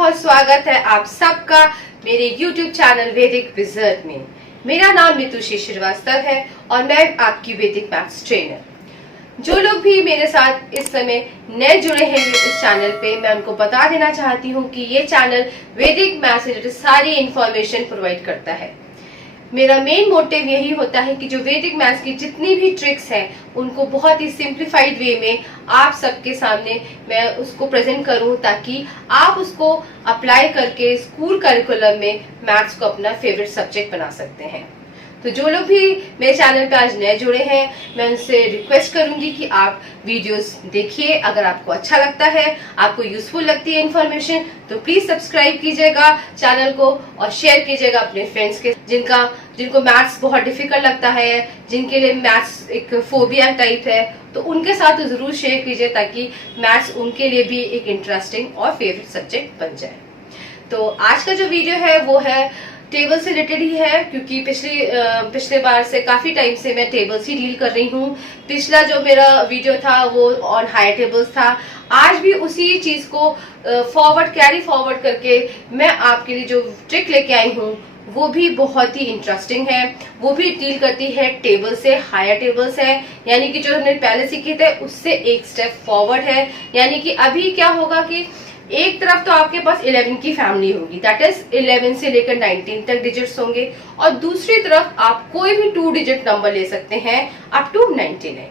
बहुत स्वागत है आप सबका मेरे YouTube चैनल वैदिक विजर्ड में। मेरा नाम नितुषी श्रीवास्तव है और मैं आपकी वैदिक मैथ्स ट्रेनर। जो लोग भी मेरे साथ इस समय नए जुड़े हैं इस चैनल पे, मैं उनको बता देना चाहती हूँ कि ये चैनल वैदिक मैथ्स से रिलेटेड सारी इंफॉर्मेशन प्रोवाइड करता है। मेरा मेन मोटिव यही होता है कि जो वैदिक मैथ्स की जितनी भी ट्रिक्स हैं उनको बहुत ही सिंप्लीफाइड वे में आप सबके सामने मैं उसको प्रेजेंट करूं, ताकि आप उसको अप्लाई करके स्कूल करिकुलम में मैथ्स को अपना फेवरेट सब्जेक्ट बना सकते हैं। तो जो लोग भी मेरे चैनल पे आज नए जुड़े हैं, मैं उनसे रिक्वेस्ट करूंगी कि आप वीडियोस देखिए। अगर आपको अच्छा लगता है, आपको यूजफुल लगती है इन्फॉर्मेशन, तो प्लीज सब्सक्राइब कीजिएगा चैनल को और शेयर कीजिएगा अपने फ्रेंड्स के जिनको मैथ्स बहुत डिफिकल्ट लगता है, जिनके लिए मैथ्स एक फोबिया टाइप है, तो उनके साथ तो जरूर शेयर कीजिए ताकि मैथ्स उनके लिए भी एक इंटरेस्टिंग और फेवरेट सब्जेक्ट बन जाए। तो आज का जो वीडियो है वो है टेबल से रिलेटेड ही है, क्योंकि पिछले बार से काफी टाइम से मैं टेबल्स ही डील कर रही हूँ। पिछला जो मेरा वीडियो था वो ऑन हायर टेबल्स था। आज भी उसी चीज को कैरी फॉरवर्ड करके मैं आपके लिए जो ट्रिक लेके आई हूँ वो भी बहुत ही इंटरेस्टिंग है। वो भी डील करती है टेबल से, हायर टेबल्स है, यानी कि जो हमने पहले सीखे थे उससे एक स्टेप फॉरवर्ड है। यानी कि अभी क्या होगा कि एक तरफ तो आपके पास 11 की फैमिली होगी, दैट इज 11 से लेकर 19 तक डिजिट्स होंगे, और दूसरी तरफ आप कोई भी 2 डिजिट नंबर ले सकते हैं अप टू 99।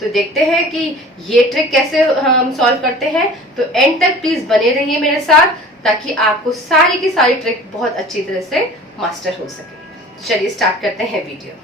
तो देखते हैं कि ये ट्रिक कैसे हम सॉल्व करते हैं। तो एंड तक प्लीज बने रहिए मेरे साथ, ताकि आपको सारी की सारी ट्रिक बहुत अच्छी तरह से मास्टर हो सके। चलिए स्टार्ट करते हैं वीडियो।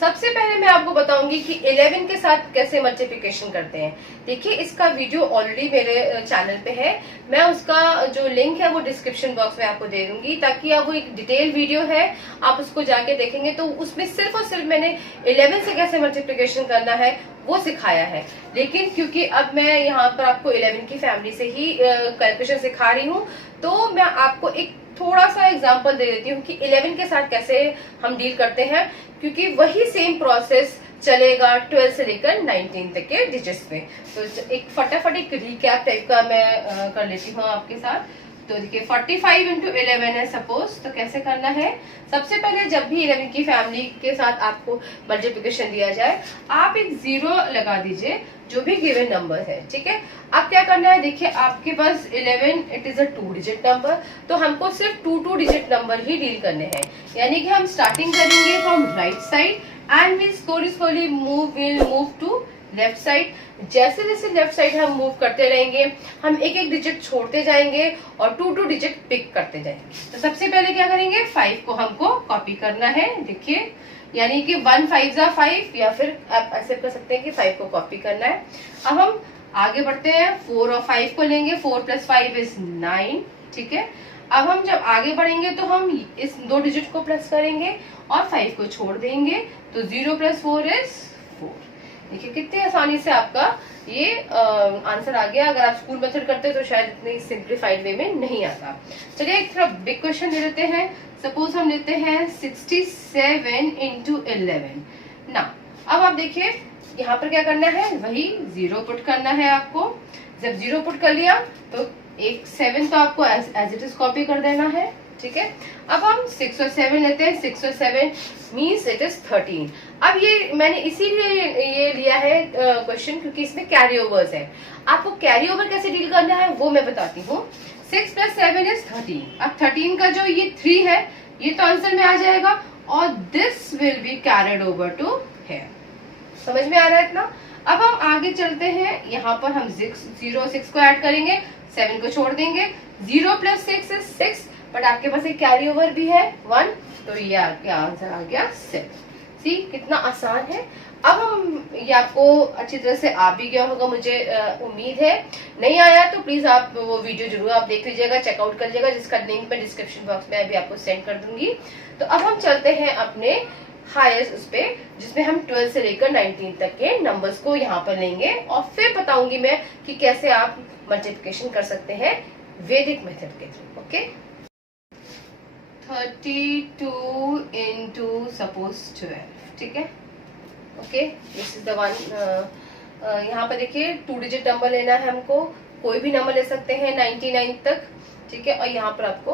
सबसे पहले मैं आपको बताऊंगी कि 11 के साथ कैसे मल्टीप्लिकेशन करते हैं। देखिए, इसका वीडियो ऑलरेडी मेरे चैनल पे है, मैं उसका जो लिंक है वो डिस्क्रिप्शन बॉक्स में आपको दे दूंगी, ताकि आप वो एक डिटेल वीडियो है, आप उसको जाके देखेंगे तो उसमें सिर्फ और सिर्फ मैंने 11 से कैसे मल्टीप्लिकेशन करना है वो सिखाया है। लेकिन क्योंकि अब मैं यहाँ पर आपको 11 की फैमिली से ही कैलकुलेशन सिखा रही हूँ, तो मैं आपको एक थोड़ा सा एग्जांपल दे देती हूँ कि 11 के साथ कैसे हम डील करते हैं, क्योंकि वही सेम प्रोसेस चलेगा 12 से लेकर 19 तक के डिजिट्स में। तो एक फटाफट एक रिकैप टाइप का मैं कर लेती हूँ आपके साथ। तो देखिए 45 इंटू 11 है सपोज, तो कैसे करना है। सबसे पहले जब भी 11 की फैमिली के साथ आपको मल्टीप्लिकेशन दिया जाए, आप एक 0 लगा दीजिए जो भी गिवन नंबर है, ठीक है। अब क्या करना है, देखिए आपके पास 11 it is a 2 digit number, तो हमको सिर्फ 2 डिजिट नंबर ही डील करने हैं। यानी कि हम स्टार्टिंग करेंगे from right side and we slowly move to left side. जैसे जैसे लेफ्ट साइड हम मूव करते रहेंगे, हम एक एक डिजिट छोड़ते जाएंगे और 2 डिजिट पिक करते जाएंगे। तो सबसे पहले क्या करेंगे, 5 को हमको कॉपी करना है। देखिए, यानी कि 1 5 जा 5, या फिर आप ऐसे कर सकते हैं कि 5 को कॉपी करना है। अब हम आगे बढ़ते हैं, 4 और 5 को लेंगे, 4 + 5 = 9, ठीक है। अब हम जब आगे बढ़ेंगे तो हम इस 2 डिजिट को प्लस करेंगे और 5 को छोड़ देंगे, तो 0 + 4 = 4। देखिए कितनी आसानी से आपका ये आंसर आ गया। अगर आप स्कूल मेथड करते तो शायद इतनी सिंप्लीफाइड वे में नहीं आता। चलिए एक थोड़ा बिग क्वेश्चन ले लेते हैं। सपोज हम लेते हैं 67 इंटू 11 ना। अब आप देखिए यहाँ पर क्या करना है, वही 0 पुट करना है आपको। जब 0 पुट कर लिया तो एक 7 तो आपको एज इट इज कॉपी कर देना है, ठीक है। अब हम 6 और 7 लेते हैं, 6 और 7 मीन्स इट इज 13। अब ये मैंने इसीलिए ये लिया है क्वेश्चन, क्योंकि इसमें कैरी ओवर्स है। आपको कैरी ओवर कैसे डील करना है वो मैं बताती हूँ। 6 + 7 = 13। अब 13 का जो ये 3 है ये तो आंसर में आ जाएगा, और this will be carried over to here. समझ में आ रहा है इतना। अब हम आगे चलते हैं, यहाँ पर हम 0 और 6 को ऐड करेंगे, 7 को छोड़ देंगे। 0 + 6 = 6, बट आपके पास एक कैरी ओवर भी है 1, तो ये आंसर आ गया 7। सी कितना आसान है। अब हम ये आपको अच्छी तरह से आ भी गया होगा, मुझे उम्मीद है। नहीं आया तो प्लीज आप वो वीडियो जरूर आप देख लीजिएगा, चेकआउट कर लीजिएगा, जिसका लिंक मैं डिस्क्रिप्शन बॉक्स में अभी आपको सेंड कर दूंगी। तो अब हम चलते हैं अपने हायर उस पे, जिसमें हम 12 से लेकर 19 तक के नंबर्स को यहाँ पर लेंगे, और फिर बताऊंगी मैं कि कैसे आप मल्टीप्लिकेशन कर सकते हैं वैदिक मेथड के थ्रू। ओके, 32 इंटू सपोज 12, ठीक है। Okay, this is the one. यहाँ पर देखिए 2 डिजिट नंबर लेना है हमको, कोई भी नंबर ले सकते हैं 99 तक, ठीक है। और यहाँ पर आपको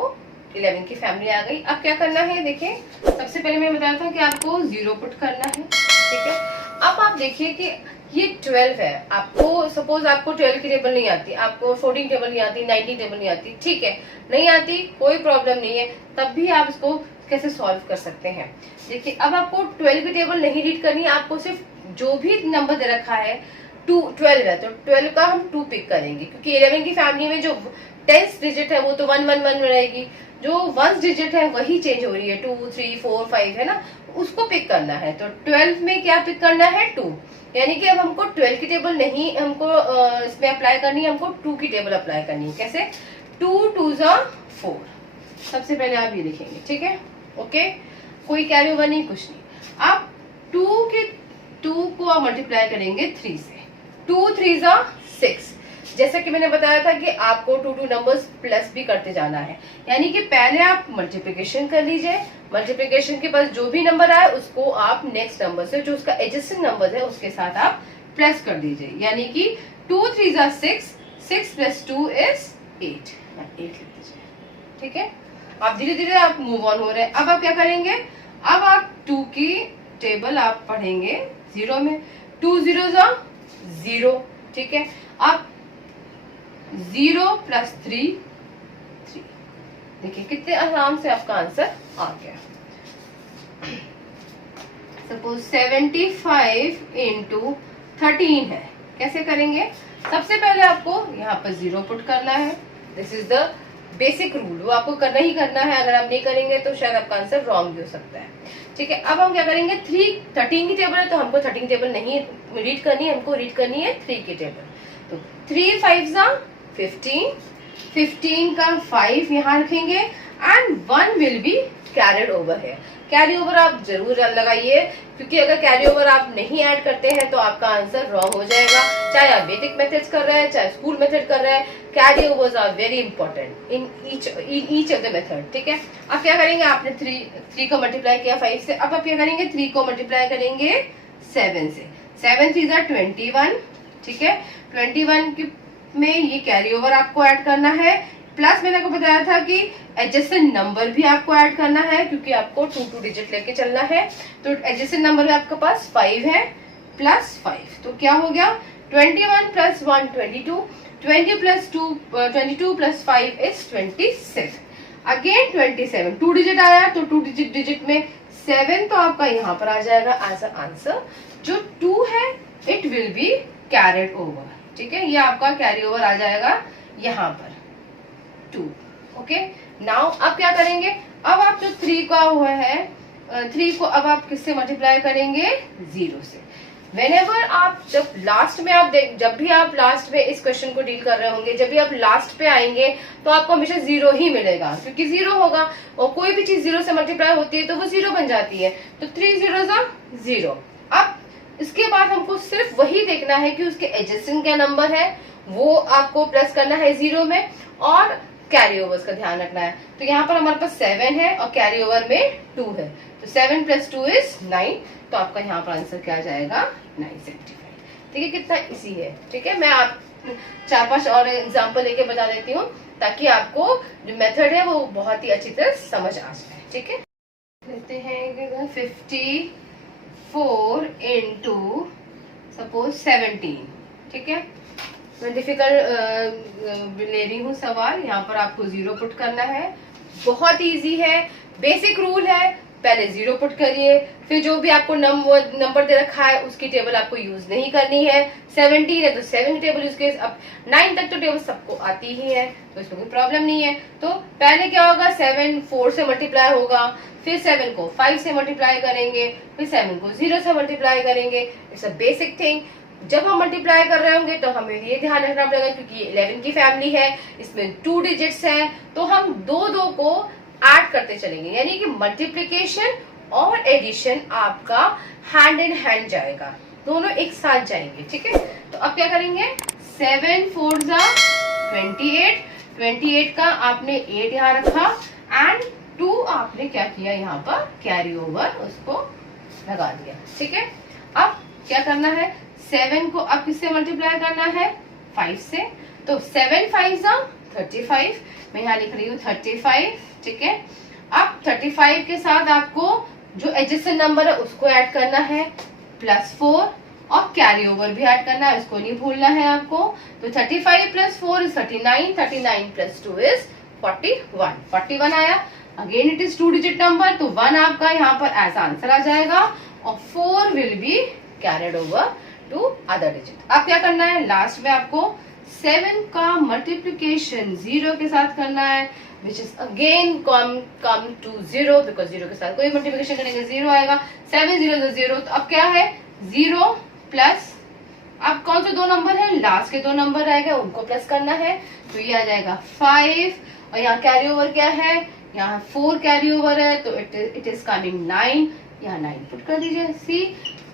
11 की फैमिली आ गई। अब क्या करना है, देखिए सबसे पहले मैं बताया था कि आपको 0 पुट करना है, ठीक है। अब आप देखिए कि ये 12 है, आपको सपोज आपको 12 की टेबल नहीं आती, आपको 14 टेबल नहीं आती, 19 टेबल नहीं आती, ठीक है, नहीं आती कोई प्रॉब्लम नहीं है, तब भी आप इसको कैसे सॉल्व कर सकते हैं। देखिए अब आपको 12 की टेबल नहीं रीड करनी है, आपको सिर्फ जो भी नंबर दे रखा है 12 है तो 12 का हम 2 पिक करेंगे, क्योंकि 11 की फैमिली में जो 10th डिजिट है वो तो 111 रहेगी, जो 1st डिजिट है वही चेंज हो रही है, 2 3 4 5 है ना, उसको पिक करना है। तो 12 में क्या पिक करना है 2, यानी कि अब हमको 12 की टेबल नहीं हमको इसमें अप्लाई करनी है, हमको 2 की टेबल अप्लाई करनी है। कैसे, 2 2 4। सबसे पहले आप ये लिखेंगे, ठीक है, ओके, कोई कैरी ओवर नहीं, कुछ नहीं। अब 2 को आप मल्टीप्लाई करेंगे 3 से, 2 3 6। जैसा कि मैंने बताया था कि आपको 2 नंबर्स प्लस भी करते जाना है, यानी कि पहले आप मल्टीप्लिकेशन कर लीजिए, मल्टीप्लिकेशन के बाद जो भी नंबर आए उसको आप नेक्स्ट नंबर से जो उसका एडजेसेंट नंबर है उसके साथ आप प्लस कर दीजिए, यानी कि 2 3 6, 6 + 2 is 8, 8 लिख दीजिए, ठीक है। आप धीरे धीरे आप मूव ऑन हो रहे हैं। अब आप क्या करेंगे, अब आप 2 की टेबल आप पढ़ेंगे 0 में, 2 0 0, ठीक है। आप 0 + 3 3, देखिए कितने आराम से आपका आंसर आ गया। सपोज 75 × 13 है, कैसे करेंगे, सबसे पहले आपको यहाँ पर 0 पुट करना है, this is the basic rule, वो आपको करना ही करना है, अगर आप नहीं करेंगे तो शायद आपका आंसर रॉन्ग भी हो सकता है, ठीक है। अब हम क्या करेंगे, 13 की टेबल है तो हमको 13 टेबल नहीं रीड करनी है, हमको रीड करनी है 3 की टेबल। तो 3 5 15, 15 का 5 यहाँ रखेंगे and 1 will be carried over है। कैरी ओवर आप जरूर लगाइए, क्योंकि अगर कैरी ओवर आप नहीं ऐड करते हैं तो आपका आंसर रॉन्ग हो जाएगा, चाहे आप वैदिक मेथड्स कर रहे हैं चाहे स्कूल मेथड कर रहे हैं, carry overs are very important in each of the method, ठीक है। अब क्या करेंगे, आपने 3 को मल्टीप्लाई किया 5 से, अब आप क्या करेंगे, 3 को मल्टीप्लाई करेंगे 7 से, 7 3 21, ठीक है। 21 में ये कैरी ओवर आपको ऐड करना है, प्लस मैंने आपको बताया था कि एडजेसेंट नंबर भी आपको ऐड करना है, क्योंकि आपको 2 डिजिट लेके चलना है। तो एडजेसेंट नंबर में आपके पास 5 है प्लस 5, तो क्या हो गया, 21 + 1 22, 20 + 2 22 + 5 is 27, अगेन 27, 2 डिजिट आया तो 2 डिजिट में 7 तो आपका यहाँ पर आ जाएगा एज अ आंसर। जो 2 है it will be carried over, ठीक है, ये आपका कैरी ओवर आ जाएगा यहाँ पर 2, ओके। नाउ अब क्या करेंगे, अब आप जो 3 का हुआ है 3 को अब आप किससे मल्टीप्लाई करेंगे, 0 से। Whenever आप जब लास्ट में जब भी आप लास्ट में इस क्वेश्चन को डील कर रहे होंगे, जब भी आप लास्ट पे आएंगे तो आपको हमेशा 0 ही मिलेगा, क्योंकि 0 होगा और कोई भी चीज 0 से मल्टीप्लाई होती है तो वो 0 बन जाती है, तो 3 0 0। अब इसके बाद हमको सिर्फ वही देखना है कि उसके एडजेसेंट क्या नंबर है, वो आपको प्लस करना है 0 में, और कैरी ओवर्स का ध्यान रखना है। तो यहाँ पर हमारे पास 7 है और कैरी ओवर में 2 है, तो 7 + 2 is 9, तो आपका यहाँ पर आंसर क्या आ जाएगा, 975, ठीक है। कितना इजी है, ठीक है। मैं आप 4-5 और एग्जाम्पल लेके बता देती हूँ ताकि आपको जो मेथड है वो बहुत ही अच्छी तरह समझ आ जाए, ठीक है। लेते हैं 54 × सपोज 17, ठीक है। मैं डिफिकल्ट ले रही हूँ सवाल, यहाँ पर आपको 0 पुट करना है, बहुत इजी है, बेसिक रूल है, पहले 0 पुट करिए, फिर जो भी आपको नंबर दे रखा है उसकी टेबल आपको यूज नहीं करनी है। 17 है तो 7 की टेबल यूज करिए, अब 9 तक तो टेबल सबको आती ही है तो इसमें कोई प्रॉब्लम नहीं है। तो पहले क्या होगा, 7 4 से मल्टीप्लाई होगा, फिर 7 को 5 से मल्टीप्लाई करेंगे, फिर 7 को 0 से मल्टीप्लाई करेंगे, इट्स अ बेसिक थिंग। जब हम मल्टीप्लाई कर रहे होंगे तो हमें ये ध्यान रखना पड़ेगा, क्योंकि 11 की फैमिली है, इसमें 2 डिजिट्स हैं, तो हम 2 को ऐड करते चलेंगे, यानी कि मल्टीप्लिकेशन और एडिशन आपका हैंड इन हैंड जाएगा, दोनों एक साथ जाएंगे, ठीक है। तो अब क्या करेंगे, 7 4 28, 28 का आपने 8 यहाँ रखा एंड 2 आपने क्या किया, यहाँ पर कैरी ओवर उसको लगा दिया, ठीक है। अब क्या करना है, 7 को अब किससे मल्टीप्लाई करना है, 5 से, तो 7 5 35, मैं यहाँ लिख रही हूँ 35, ठीक है। अब 35 के साथ आपको जो एडजेसेंट नंबर है उसको ऐड करना है, +4, और कैरी ओवर भी ऐड करना है, इसको नहीं भूलना है आपको। तो 35 + 4 इज 39, 39 + 2 इज 41, 41 आया। Again it is 2 digit number, तो 1 आपका यहाँ पर एज आंसर आ जाएगा और 4 will be carried over to other digit. अब क्या करना है, लास्ट में आपको 7 का मल्टीप्लीकेशन 0 के साथ करना है, which is again come to 0, because 0 के साथ कोई मल्टीप्लीकेशन करेंगे 0 आएगा। 7 0 0, तो अब क्या है 0 प्लस, अब कौन से दो नंबर है, लास्ट के दो नंबर रह गए, उनको प्लस करना है, तो ये आ जाएगा 5, और यहाँ कैरी ओवर क्या है, यहाँ 4 कैरी ओवर है, तो इट इज कमिंग 9, यहाँ 9 पुट कर दीजिए। सी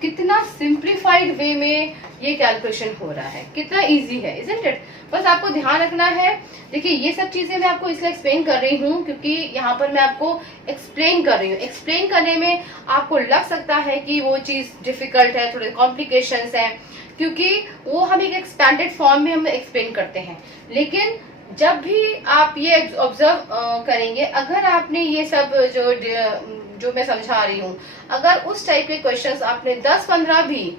कितना सिंप्लीफाइड वे में ये कैलकुलेशन हो रहा है, कितना इजी है, इजंट इट। बस आपको ध्यान रखना है। देखिए ये सब चीजें मैं आपको इसलिए एक्सप्लेन कर रही हूँ क्योंकि यहाँ पर मैं आपको एक्सप्लेन कर रही हूँ। एक्सप्लेन करने में आपको लग सकता है कि वो चीज डिफिकल्ट है, थोड़े कॉम्प्लिकेशंस है, क्योंकि वो हम एक एक्सपैंडेड फॉर्म में हम एक्सप्लेन करते हैं। लेकिन जब भी आप ये ऑब्जर्व करेंगे, अगर आपने ये सब जो मैं समझा रही हूँ, अगर उस टाइप के क्वेश्चंस आपने 10-15 भी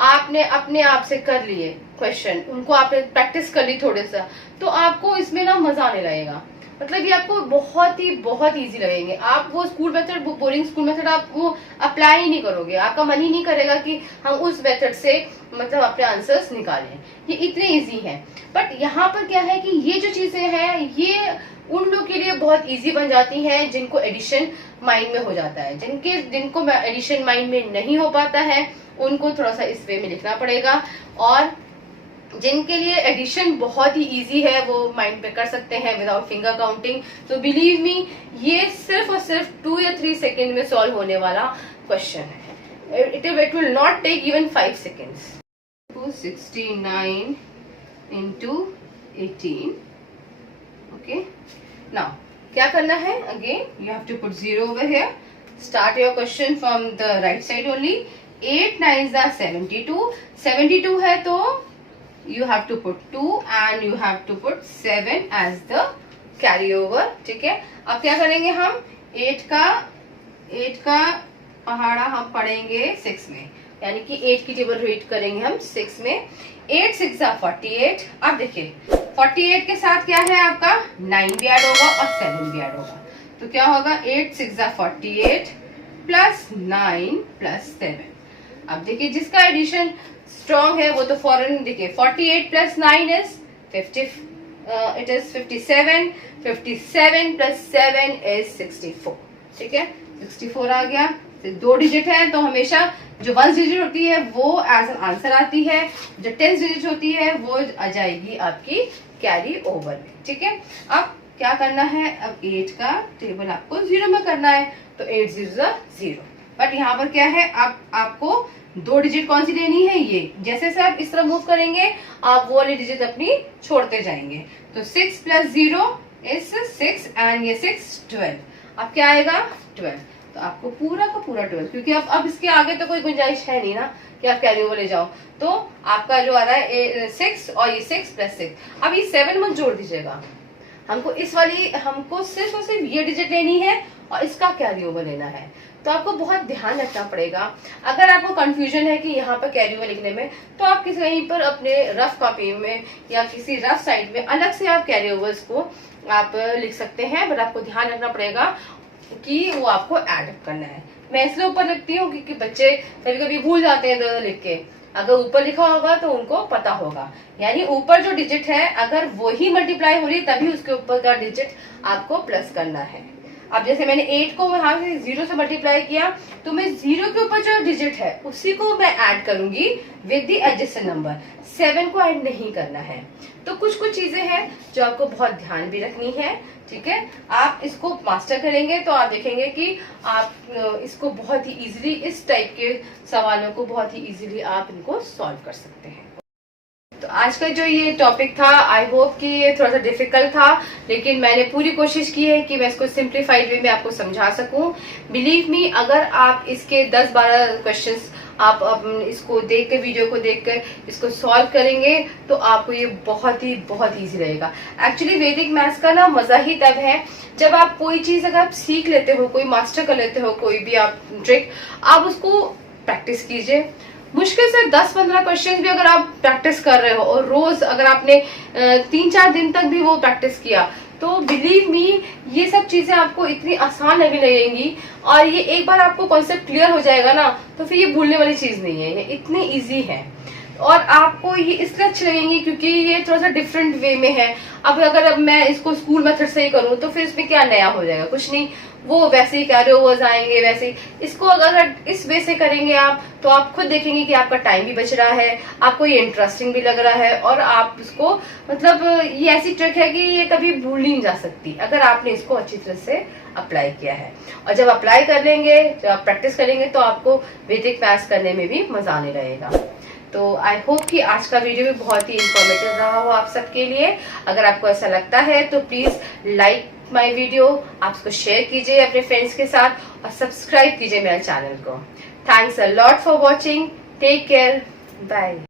आपने अपने आप से कर लिए क्वेश्चन, उनको आपने प्रैक्टिस कर ली थोड़े सा, तो आपको इसमें ना मजा आने लगेगा। मतलब ये आपको बहुत इजी लगेंगे। आप वो school method, boring school method आप वो अप्लाई ही नहीं करोगे, आपका मन ही नहीं करेगा कि हम उस मेथड से मतलब अपने आंसर्स निकालें। ये इतने इजी हैं। बट यहाँ पर क्या है कि ये जो चीजें हैं ये उन लोग के लिए बहुत इजी बन जाती हैं जिनको एडिशन माइंड में हो जाता है। जिनको एडिशन माइंड में नहीं हो पाता है उनको थोड़ा सा इस वे में लिखना पड़ेगा, और जिनके लिए एडिशन बहुत ही इजी है वो माइंड पे कर सकते हैं विदाउट फिंगर काउंटिंग। तो बिलीव मी, ये सिर्फ और सिर्फ 2 या 3 सेकेंड में सॉल्व होने वाला क्वेश्चन है। It will not take even 5 seconds. 269 into 18. Okay, now क्या करना है, again you have to put 0 over here. Start your question from the right side only. 8 9s are 72. 72 है तो you have to put 2 and you have to put 7 as the carry over. ठीक है, अब क्या करेंगे हम 8 का पहाड़ा हम पढ़ेंगे 6 में, यानी कि 8 की टेबल रीड करेंगे हम 6 में। 8 6 48। अब देखिए 48 के साथ क्या है आपका 9 भी ऐड होगा और 7 भी ऐड होगा, तो क्या होगा 8 6 48 प्लस 9 प्लस 7। अब देखिए जिसका एडिशन स्ट्रॉन्ग है वो तो फौरन देखिए 48 plus 9 is 50, it is 57, 57 plus 7 is 64। ठीक है, 64 आ गया। 2 डिजिट है तो हमेशा जो 1 डिजिट होती है वो एज एन आंसर आती है, जो 10 डिजिट होती है वो आ जाएगी आपकी कैरी ओवर में। ठीक है, अब क्या करना है, अब 8 का टेबल आपको 0 में करना है, तो 8 0 0। बट यहाँ पर क्या है, अब आपको 2 डिजिट कौन सी लेनी है, ये जैसे से आप इस तरह मूव करेंगे आप वो वाली डिजिट अपनी छोड़ते जाएंगे। तो 6 प्लस 0 इज 6 एंड ये 6 12। अब क्या आएगा 12, तो आपको पूरा का पूरा 12, क्योंकि अब इसके आगे तो कोई गुंजाइश है नहीं ना कि आप कैरी ओवर ले जाओ, तो आपका जो आ रहा है 6 और ये 6 प्लस 6। अब ये 7 मत जोड़ दीजिएगा, हमको सिर्फ और सिर्फ ये डिजिट लेनी है और इसका कैरी ओवर लेना है, तो आपको बहुत ध्यान रखना पड़ेगा। अगर आपको कंफ्यूजन है कि यहाँ पर कैरी ओवर लिखने में, तो आप किसी कहीं पर अपने रफ कॉपी में या किसी रफ साइड में अलग से आप कैरी ओवर्स को आप लिख सकते हैं, बट आपको ध्यान रखना पड़ेगा कि वो आपको ऐड करना है। मैं इसलिए ऊपर लिखती हूँ क्योंकि बच्चे कभी कभी भूल जाते हैं इधर लिख के, अगर ऊपर लिखा होगा तो उनको पता होगा, यानी ऊपर जो डिजिट है अगर वही मल्टीप्लाई हो रही है तभी उसके ऊपर का डिजिट आपको प्लस करना है। अब जैसे मैंने 8 को यहाँ से 0 से मल्टीप्लाई किया, तो मैं 0 के ऊपर जो डिजिट है उसी को मैं ऐड करूंगी विद द एडजेसेंट नंबर, 7 को ऐड नहीं करना है। तो कुछ चीजें हैं जो आपको बहुत ध्यान भी रखनी है। ठीक है, आप इसको मास्टर करेंगे तो आप देखेंगे कि आप इसको बहुत ही इजीली, इस टाइप के सवालों को बहुत ही इजीली आप इनको सॉल्व कर सकते हैं। तो आज का जो ये टॉपिक था, आई होप कि ये थोड़ा सा डिफिकल्ट था, लेकिन मैंने पूरी कोशिश की है कि मैं इसको सिंप्लीफाइड वे में आपको समझा सकूं। बिलीव मी, अगर आप इसके 10-12 क्वेश्चंस आप इसको देख कर, वीडियो को देख कर इसको सॉल्व करेंगे तो आपको ये बहुत ईजी रहेगा। एक्चुअली वैदिक मैथ्स का ना मजा ही तब है जब आप कोई चीज अगर आप सीख लेते हो, कोई मास्टर कर लेते हो, कोई भी आप ट्रिक, आप उसको प्रैक्टिस कीजिए। मुश्किल से 10-15 क्वेश्चन भी अगर आप प्रैक्टिस कर रहे हो और रोज अगर आपने 3-4 दिन तक भी वो प्रैक्टिस किया, तो बिलीव मी ये सब चीजें आपको इतनी आसान लगने लगेंगी, और ये एक बार आपको कॉन्सेप्ट क्लियर हो जाएगा ना, तो फिर ये भूलने वाली चीज नहीं है, ये इतनी इजी है। और आपको ये इसलिए अच्छी लगेंगी क्योंकि ये थोड़ा सा डिफरेंट वे में है। अब मैं इसको स्कूल मेथड से ही करूँ तो फिर इसमें क्या नया हो जाएगा, कुछ नहीं, वो वैसे ही कैरी ओवर्स आएंगे वैसे ही। इसको अगर इस वे से करेंगे आप, तो आप खुद देखेंगे कि आपका टाइम भी बच रहा है, आपको ये इंटरेस्टिंग भी लग रहा है, और आप इसको मतलब ये ऐसी ट्रिक है कि ये कभी भूल नहीं जा सकती अगर आपने इसको अच्छी तरह से अप्लाई किया है। और जब अप्लाई कर लेंगे, जब आप प्रैक्टिस करेंगे, तो आपको वैदिक मैथ्स करने में भी मजा आने लगेगा। तो आई होप कि आज का वीडियो भी बहुत ही इंफॉर्मेटिव रहा हो आप सबके लिए। अगर आपको ऐसा लगता है तो प्लीज लाइक माय वीडियो, आप इसको शेयर कीजिए अपने फ्रेंड्स के साथ और सब्सक्राइब कीजिए मेरे चैनल को। Thanks a lot for watching, take care, bye.